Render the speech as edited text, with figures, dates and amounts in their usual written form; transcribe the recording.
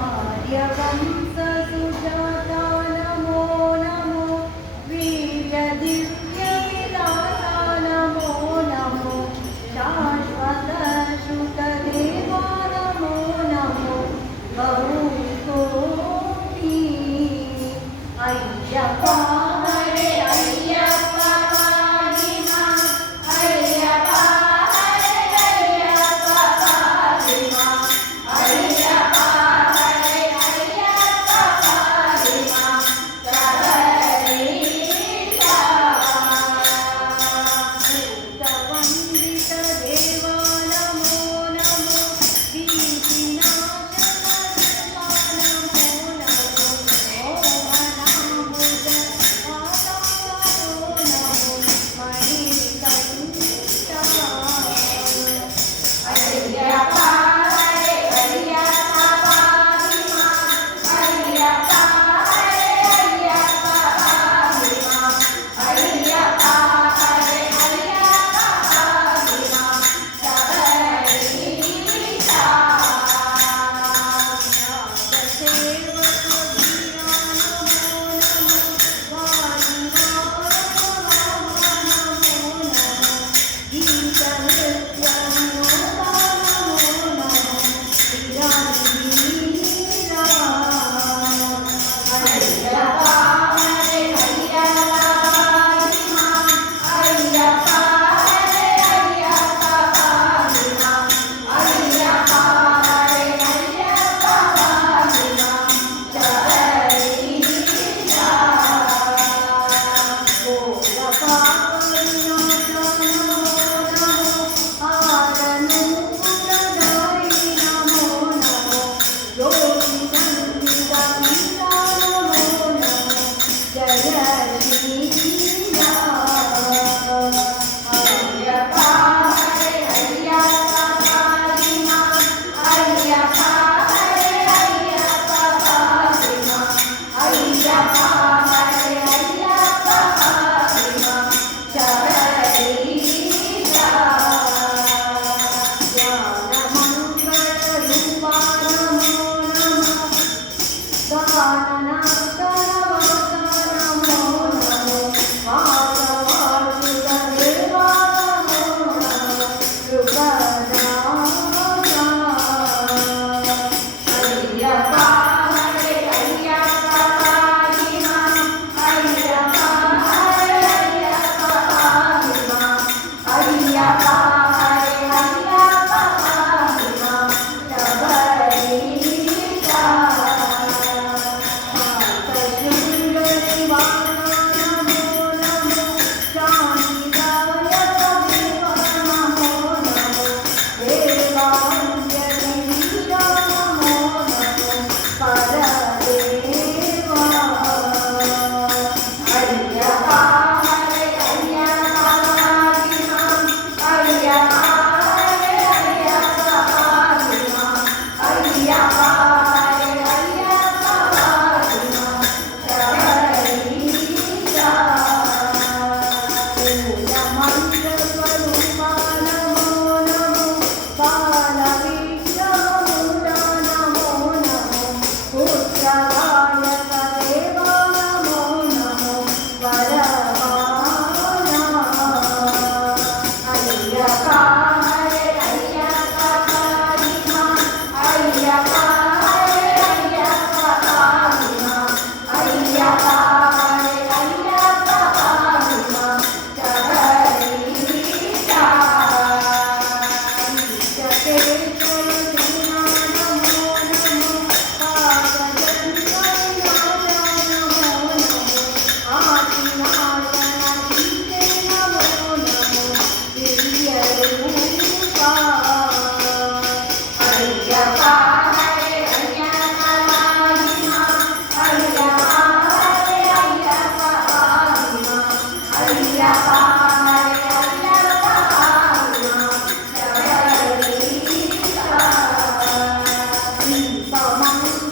आर्यवंशसुजाता नमो नमो वीर्यदिव्यविलासा नमो नमो शाश्वतश्रुतदेवा नमो नमो बहुकोटि अय्यप्पा हरे अय्यप्पा पाहि मां अय्यप्पा हरे अय्यप्पा पाहि मां अय्यप्पा हरे अय्यप्पा पाहि मां सबरीता भूतवन्दित देवा नमो नमो दीपिनाशनरूपा नमो नमो मोहनाम्बुज पादा नमो नमो मणिकण्ठा अय्यप्पा हरे अय्यप्पा पाहि मां अय्यप्पा हरे अय्यप्पा पाहि मां अय्यप्पा हरे अय्यप्पा पाहि मां सबरीता नागसेवक वीरा नमो नमो वायुवाहन नमो नमो गीतनृत्यविनोदा नमो नमो वीराधिवीरा अय्यप्पा हरे अय्यप्पा पाहि मां अय्यप्पा हरे अय्यप्पा पाहि मां अय्यप्पा हरे अय्यप्पा पाहि मां सबरीता गोलपालनाथ नमो नमो आरनूपुरधारी नमो नमो योगिनन्दिता नमो नमो जय श्रीरा अय्यप्पा हरे अय्यप्पा पाहि मां अय्यप्पा हरे अय्यप्पा पाहि मां अय्यप्पा हरे अय्यप्पा पाहि मां सबरीता ज्ञानमङ्गलरूपा नमो नमः गाननाथनवासा नमो नमो वासवासुदेवा नमो नमो कृपदाता अय्यप्पा हरे अय्यप्पा पाहि मां अय्यप्पा हरे अय्यप्पा पाहि मां अय्यप्पा हरे अय्यप्पा पाहि मां सबरीता शान्तशृङ्गनिवासा नमो नमो शान्तिदायक देवा नमो नमो देवान्यवीरा नमो नमो परदेवा अय्यप्पा हरे अय्यप्पा पाहि मां अय्यप्पा हरे अय्यप्पा पाहि मां अय्यप्पा हरे अय्यप्पा पाहि मां सबरीता मूलमन्त्रस्वरूपा नमो नमो बालविग्रहमूर्ता नमो नमो पुत्रदायक देवा नमो नमो वरवाहना अय्यप्पा हरे अय्यप्पा पाहि मां अय्यप्पा हरे अय्यप्पा पाहि मां अय्यप्पा हरे अय्यप्पा पाहि मां सबरीता ईशकेशवदीना नमो नमो पापजन्मविनाशा नमो नमो आदिनाशनतीते नमो नमो दिव्यरूपा अय्यप्पा हरे अय्यप्पा पाहि मां अय्यप्पा हरे अय्यप्पा पाहि मां अय्यप्पा हरे अय्यप्पा पाहि मां सबरीता दीपमङ्गलरूपा